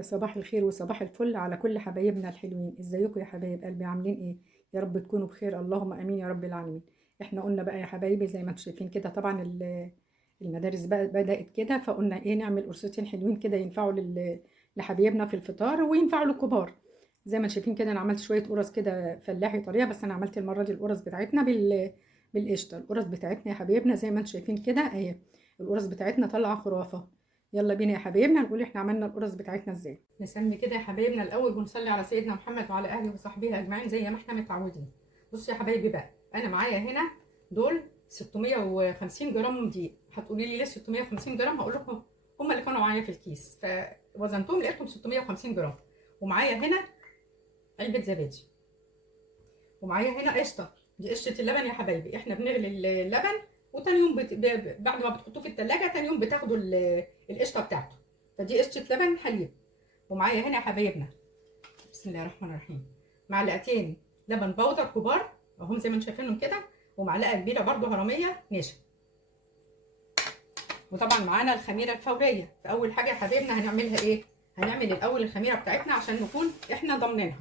يا صباح الخير وصباح الفل على كل حبايبنا الحلوين. ازيكم يا حبايب قلبي؟ عاملين ايه؟ يا رب تكونوا بخير، اللهم امين يا رب العالمين. احنا قلنا بقى يا حبايبي زي ما انتم شايفين كده، طبعا المدارس بقى بدأت كده، فقلنا ايه نعمل قرصتين حلوين كده ينفعوا لحبايبنا في الفطار وينفعوا للكبار. زي ما شايفين كده انا عملت شويه قرص كده فلاحي طريقه، بس انا عملت المره دي القرص بتاعتنا بالقشطه. القرص بتاعتنا يا حبايبنا زي ما انتم شايفين كده اهي، القرص بتاعتنا طالعه خرافه. يلا بينا يا حبايبنا نقول احنا عملنا القرص بتاعتنا ازاي. نسمي كده يا حبايبنا الاول ونصلي على سيدنا محمد وعلى اهله وصحبه اجمعين زي ما احنا متعودين. بصوا يا حبايبي بقى، انا معايا هنا دول 650 جرام دقيق. هتقولي لي ليه 650 جرام؟ هقول لكم هم اللي كانوا معايا في الكيس فوزنتهم لقيتهم 650 جرام. ومعايا هنا علبه زبادي، ومعايا هنا قشطه. دي قشطه اللبن يا حبايبي. احنا بنغلي اللبن وتاني يوم بعد ما بتحطوه في التلاجة تاني يوم بتاخدوا القشطه بتاعته. فدي قشطه لبن حليب. ومعايا هنا يا حبايبنا بسم الله الرحمن الرحيم معلقتين لبن بودر كبار اهم زي ما انتم شايفينهم كده، ومعلقه كبيره برده هرميه نشا. وطبعا معانا الخميره الفوريه. فاول حاجه يا حبايبنا هنعملها ايه؟ هنعمل الاول الخميره بتاعتنا عشان نكون احنا ضامنينها.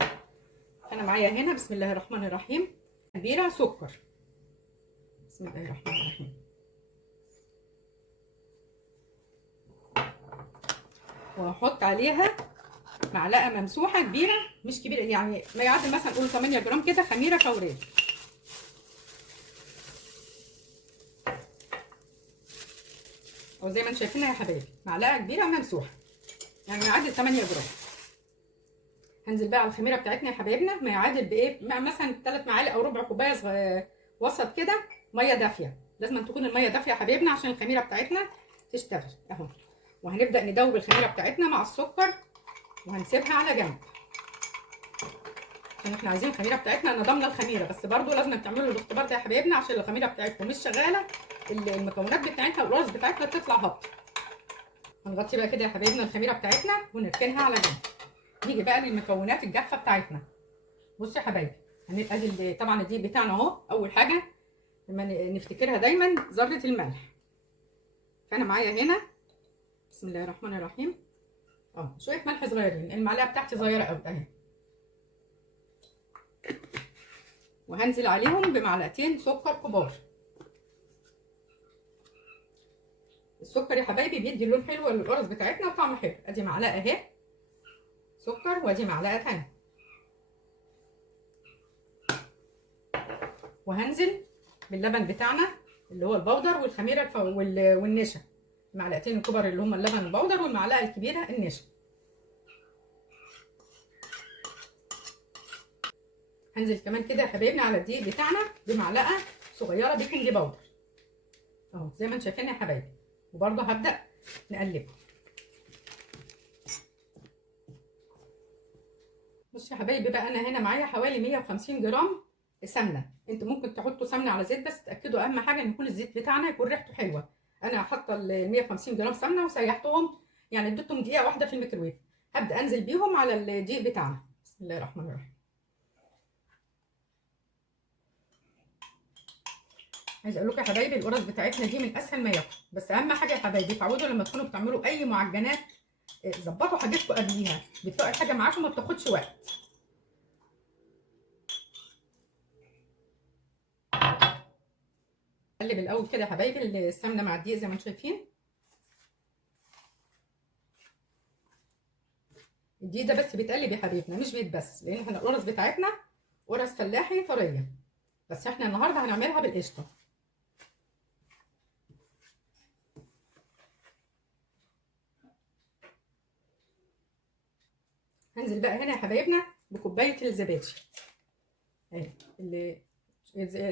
انا معايا هنا بسم الله الرحمن الرحيم كبيره سكر. بسم الله الرحمن الرحيم. وهحط عليها معلقه ممسوحه كبيره، مش كبيره يعني ما يعادل مثلا نقول 8 جرام كده خميره فوريه. او زي ما انتم شايفينها يا حبايبي معلقه كبيره ممسوحه يعني ما يعادل 8 جرام. هنزل بقى على الخميره بتاعتنا يا حبايبنا ما يعادل بايه، مثلا 3 معالق او ربع كوبايه وسط كده ميه دافيه. لازم تكون الميه دافيه يا حبايبنا عشان الخميره بتاعتنا تشتغل اهو. وهنبدا ندوب الخميره بتاعتنا مع السكر وهنسيبها على جنب عشان احنا عايزين الخميره بتاعتنا. انا ضامنه الخميره، بس برضو لازم تعملوا الاختبار ده يا حبايبنا عشان الخميره بتاعتكم مش شغاله المكونات بتاعتها والقرص بتاعتنا تطلع هبط. هنغطي بقى كده يا حبايبنا الخميره بتاعتنا ونركنها على جنب. نيجي بقى للمكونات الجافه بتاعتنا. بصوا يا حبايبي ادي طبعا الدقيق بتاعنا اهو. اول حاجه لما نفتكرها دايما ذره الملح. فانا معايا هنا بسم الله الرحمن الرحيم شويه ملح صغيرين، المعلقه بتاعتي صغيره قوي اهي. وهنزل عليهم بمعلقتين سكر كبار. السكر يا حبايبي بيدي لون حلو للقرص بتاعتنا وطعم حلو. ادي معلقه اهي سكر وادي معلقه تانيه. وهنزل باللبن بتاعنا اللي هو البودر والخميره والنشا. المعلقتين الكبر اللي هم اللبن البودر والمعلقه الكبيره النشا. هنزل كمان كده يا حبايبنا على الدقيق بتاعنا بمعلقه صغيره بيكنج باودر اهو زي ما انتم شايفين يا حبايبي. وبرده هبدا نقلبه. بصوا يا حبايبي بقى انا هنا معايا حوالي 150 جرام سمنه. انتوا ممكن تحطوا سمنه على زيت بس تاكدوا اهم حاجه ان يكون الزيت بتاعنا يكون ريحته حلوه. انا حاطه ال 150 جرام سمنه وسيحتهم يعني اديتهم دقيقه واحده في الميكروويف. هبدا انزل بيهم على الدقيق بتاعنا. بسم الله الرحمن الرحيم. عايزه اقول لكم يا حبايبي القرص بتاعتنا دي من اسهل ما يكون، بس اهم حاجه يا حبايبي اتعودوا لما تكونوا بتعملوا اي معجنات ظبطوا حاجتكم قبليها، بتلاقي الحاجه معاكم ما بتاخدش وقت. قلب الاول كده يا حبايبي السمنه مع الدقيق زي ما انتم شايفين. الدقيق ده بس بيتقلب يا حبيبنا مش بيت بس، لان احنا القرص بتاعتنا قرص فلاحي طريه، بس احنا النهارده هنعملها بالقشطه. هنزل بقى هنا يا حبايبنا بكوبايه الزبادي اهي اللي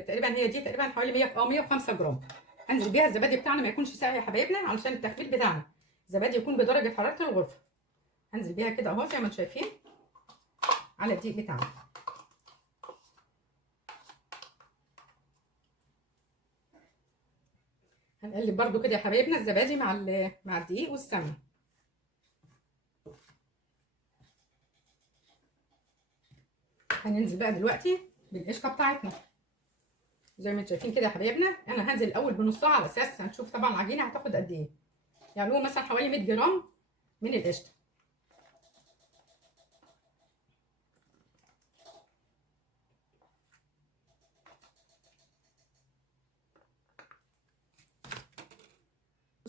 تقريبا هي دي تقريبا حوالي 105 جرام. هنزل بيها الزبادي بتاعنا ما يكونش ساقع يا حبايبنا علشان التخفيف بتاعنا. الزبادي يكون بدرجه حراره الغرفه. هنزل بيها كده اهو زي ما انتم شايفين على الدقيق بتاعنا. هنقلب برده كده يا حبايبنا الزبادي مع الدقيق والسمنه. هننزل بقى دلوقتي بالقشطه بتاعتنا زي ما انتم شايفين كده يا حبايبنا. انا هنزل الاول بنصها على اساس هنشوف طبعا العجينه هتاخد قد ايه. يعني هو مثلا حوالي 100 جرام من القشطه.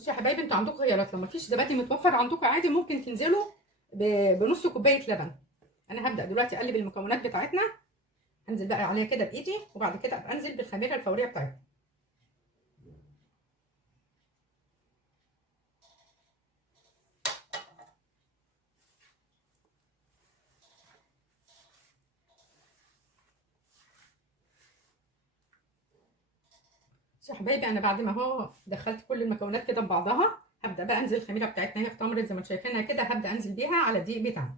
بصوا يا حبايبي، انتوا عندكم خيارات. لو مفيش زبادي متوفر عندكم عادي ممكن تنزلوا بنص كوبايه لبن. انا هبدا دلوقتي اقلب المكونات بتاعتنا، انزل بقى عليها كده بايدي، وبعد كده ابقى انزل بالخميره الفوريه بتاعتنا. بصوا يا حبايبي، انا بعد ما هو دخلت كل المكونات كده ببعضها، هبدا بقى انزل الخميره بتاعتنا، هي اختمرت زي ما انتم شايفينها كده، هبدا انزل بيها على الدقيق بتاعنا.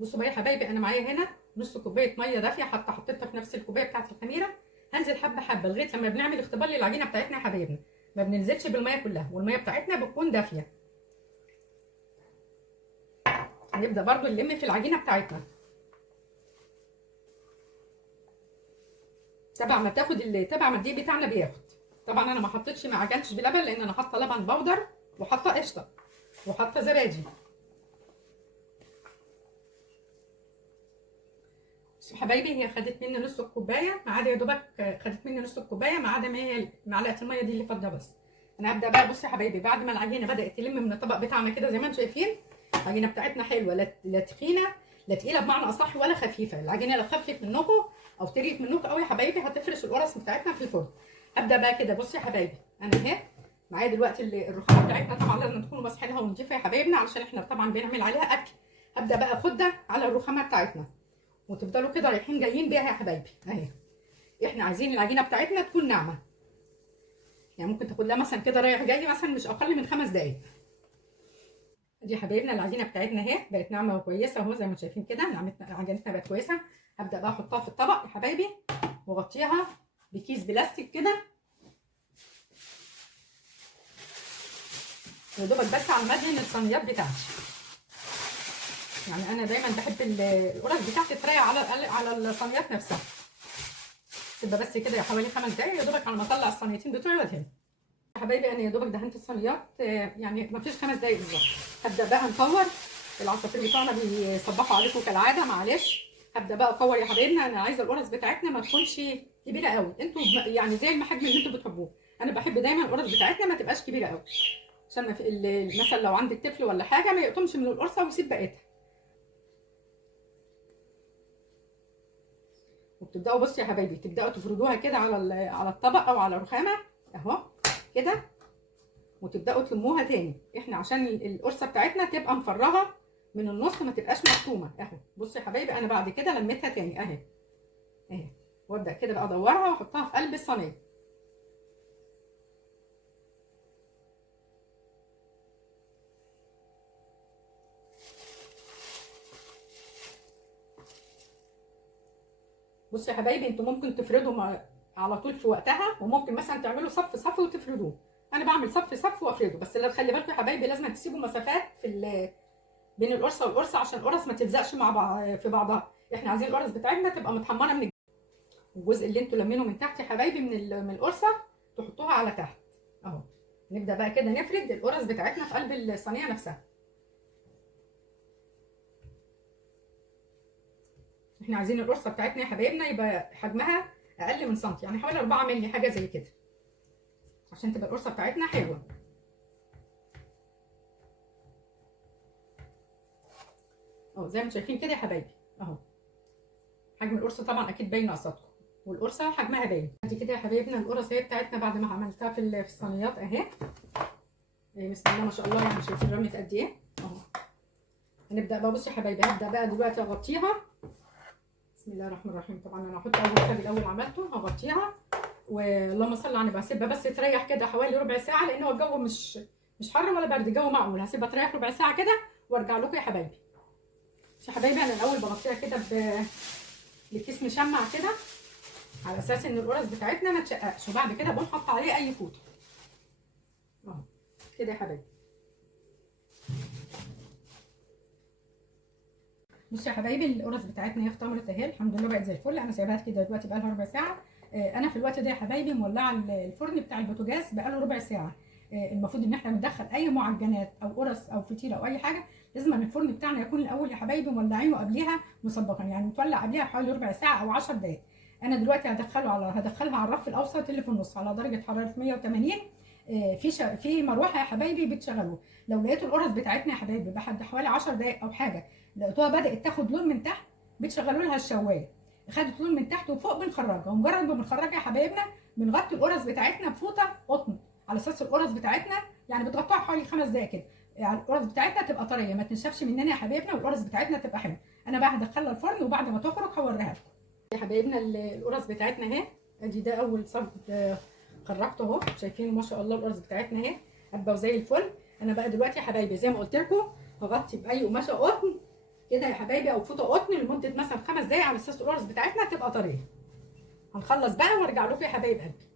بصوا بقى يا حبايبي، انا معايا هنا نص كوبايه ميه دافيه، حتى حطيتها في نفس الكوبايه بتاعه الخميره. هنزل حبه حبه لغايه لما بنعمل اختبار للعجينه بتاعتنا يا حبايبنا. ما بننزلش بالميه كلها، والميه بتاعتنا بتكون دافيه. هنبدا برضو نلم في العجينه بتاعتنا تبع ما الدقيق بتاعنا بياخد. طبعا انا ما حطيتش، ما عجنتش بلبن، لان انا حاطه لبن بودر وحاطه قشطه وحاطه زبادي. بس حبايبي، هي خدت مني نص الكوبايه ما عدا، يا دوبك خدت مني نص الكوبايه ما عدا ما هي معلقه الميه دي اللي فاضله بس. انا هبدا بقى. بصي يا حبايبي، بعد ما العجينه بدات تلم من الطبق بتاعنا كده زي ما انتم شايفين، العجينه بتاعتنا حلوه، لا تخينه لا تقيله بمعنى اصح، ولا خفيفه. العجينه لو خفت منكم او تريت منكم قوي يا حبايبي هتفرش القرص بتاعتنا في الفرن. ابدا بقى كده. بصي يا حبايبي، انا اهي معايا دلوقتي الرخامه بتاعتنا، طبعا لازم تكونوا ماسحينها ونضيفها يا حبايبنا علشان احنا طبعا بنعمل عليها اكل. هبدا بقى اخدها على الرخامه بتاعتنا، وتفضلوا كده رايحين جايين بيها يا حبايبي اهي. احنا عايزين العجينه بتاعتنا تكون ناعمه، يعني ممكن تاخد لها مثلا كده رايح جاي مثلا مش اقل من 5 دقائق. دي يا حبايبنا العجينه بتاعتنا اهي بقت ناعمه وكويسه اهو، زي ما انتم شايفين كده عجينتنا بقت كويسه. هبدا بقى احطها في الطبق يا حبايبي، واغطيها بكيس بلاستيك كده، يا دوبك بس على مدهن الصينيات بتاعتي. يعني انا دايما بحب القرص بتاعتي تريح على الصينيات نفسها. تبقى بس كده حوالي 5 دقايق يا دوبك على ما اطلع الصينيتين بتوعي وادهن. يا حبايبي، انا يا دوبك دهنت الصينيات يعني ما فيش 5 دقايق بالظبط. هبدا بقى نكور. العصافير بتوعنا بيصبحوا عليكم كالعاده، معلش. هبدا بقى اكور يا حبايبنا. انا عايزه القرص بتاعتنا ما تكونش كبيره قوي، انتوا يعني زي الحجم اللي انتوا بتحبوه. انا بحب دايما القرص بتاعتنا ما تبقاش كبيره قوي، عشان ما في مثلا لو عندك طفل ولا حاجه ما يقطمش من القرصه ويسيب بقيتها. وبتبداوا بصوا يا حبايبي، تبداوا تفردوها كده على الطبق او على رخامه اهو كده، وتبداوا تلموها تاني. احنا عشان القرصه بتاعتنا تبقى مفرغه من النص، ما تبقاش مكتومه اهو. بصوا يا حبايبي، انا بعد كده لميتها تاني اهي اهي، وابدا كده بقى ادورها واحطها في قلب الصينيه. بصوا يا حبايبي، انتوا ممكن تفردوا على طول في وقتها، وممكن مثلا تعملوا صف صف وتفردوه. انا بعمل صف صف وافرده، بس لو خلي بالكم يا حبايبي لازم تسيبوا مسافات بين القرصه والقرصه عشان القرص ما تلزقش مع بعض في بعضها. احنا عايزين القرص بتاعتنا تبقى متحمره من الجزء اللي انتوا لامينه من تحت يا حبايبي من القرصه، تحطوها على تحت اهو. نبدا بقى كده نفرد القرص بتاعتنا في قلب الصينيه نفسها. احنا عايزين القرصه بتاعتنا يا حبايبنا يبقى حجمها اقل من سنتي، يعني حوالي 4 مللي حاجه زي كده، عشان تبقى القرصه بتاعتنا حلوه اهو. زي ما انتم شايفين كده يا حبايبي اهو. حجم القرصه طبعا اكيد باين قصادكم، والقرصه حجمها باين. ادي كده يا حبايبنا القرص هي بتاعتنا بعد ما عملتها في الصينيات اهي. بسم الله ما شاء الله، يعني شايفين رميت قد ايه اهو. هنبدا بقى. بصوا يا حبايبي، هبدا بقى دلوقتي اغطيها. بسم الله الرحمن الرحيم. طبعا انا هحط اول خبز الاول عملته، هغطيها واللهم صل على النبي. هسيبها بس تريح كده حوالي ربع ساعه، لان هو الجو مش حر ولا برد، الجو معقول. هسيبها تريح ربع ساعه كده وارجع لكم يا حبايبي. يا حبايبي، انا الاول بغطيها كده بكيس مشمع كده، على اساس ان القرص بتاعتنا ما تشققش، وبعد كده بنحط عليه اي فوطه اهو كده يا حبايبي. بصوا يا حبايبي، القرص بتاعتنا هي اختمرت اهي الحمد لله، بقت زي الفل. انا سايباها كده دلوقتي بقى لها ربع ساعه. انا في الوقت ده يا حبايبي مولعه الفرن بتاع البوتاجاز بقاله ربع ساعه. المفروض ان احنا بندخل اي معجنات او قرص او فطيره او اي حاجه، لازم الفرن بتاعنا يكون الاول يا حبايبي مولعينه قبليها مسبقا، يعني متولع قبليها بحوالي ربع ساعه او 10 دقائق. انا دلوقتي هدخلها على الرف الاوسط اللي في النص على درجه حراره 180. في مروحه يا حبايبي بتشغلوه. لو لقيتوا القرص بتاعتنا يا حبايبي بعد حوالي 10 دقائق او حاجه لقيتوها بدات تاخد لون من تحت، بتشغلوا لها الشوايه. خدت لون من تحت وفوق بنخرجها، ومجرد ما بنخرجها يا حبايبنا بنغطي القرص بتاعتنا بفوطه قطن، على اساس القرص بتاعتنا يعني بتغطوها حوالي 5 دقائق كده، يعني القرص بتاعتنا تبقى طريه ما تنشفش مننا يا حبايبنا، والقرص بتاعتنا تبقى حلوه. انا بقى هدخلها الفرن وبعد ما تخرج هوريها لكم يا حبايبنا. القرص بتاعتنا اهي، ادي ده اول صب خرجته اهو، شايفين ما شاء الله القرص بتاعتنا اهي قبه وزي الفل. انا بقى دلوقتي يا حبايبي زي ما قلت لكم هغطي باي قماشه قطن كده يا حبايبي او فوطه قطن لمده مثلا 5 دقائق على اساس القرص بتاعتنا تبقى طريه. هنخلص بقى وارجع لكم يا حبايب قلبي.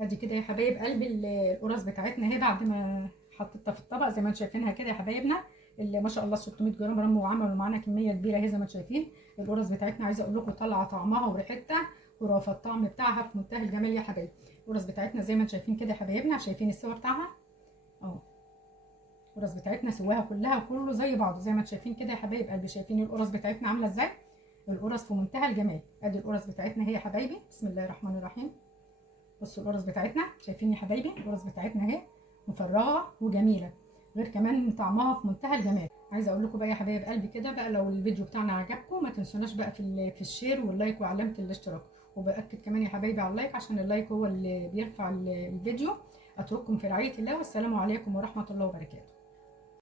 ادي كده يا حبايب قلبي القرص بتاعتنا اهي بعد ما حطيتها في الطبق زي ما انتم شايفينها كده يا حبايبنا، اللي ما شاء الله 600 جرام رم، وعملوا معانا كميه كبيره اهي زي ما انتم شايفين. القرص بتاعتنا عايزه اقول لكم طالعه طعمها وريحتها خرافه، الطعم بتاعها في منتهى الجمال يا حبايبي. القرص بتاعتنا زي ما انتم شايفين كده يا حبايبنا، شايفين السوا بتاعها اهو. القرص بتاعتنا سواها كلها كله زي بعضه زي ما انتم شايفين كده يا حبايب قلبي. شايفين القرص بتاعتنا عامله ازاي؟ القرص في منتهى الجمال. ادي القرص بتاعتنا هي يا حبايبي، بسم الله الرحمن الرحيم. بصوا القرص بتاعتنا، شايفين يا حبايبي القرص بتاعتنا اهي مفرغه وجميله، غير كمان طعمها في منتهى الجمال. عايزه اقول لكم بقى يا حبايب قلبي كده بقى، لو الفيديو بتاعنا عجبكم ما تنسوناش بقى في الشير واللايك وعلامه الاشتراك، وباكد كمان يا حبايبي على اللايك عشان اللايك هو اللي بيرفع الفيديو. اترككم في رعايه الله، والسلام عليكم ورحمه الله وبركاته.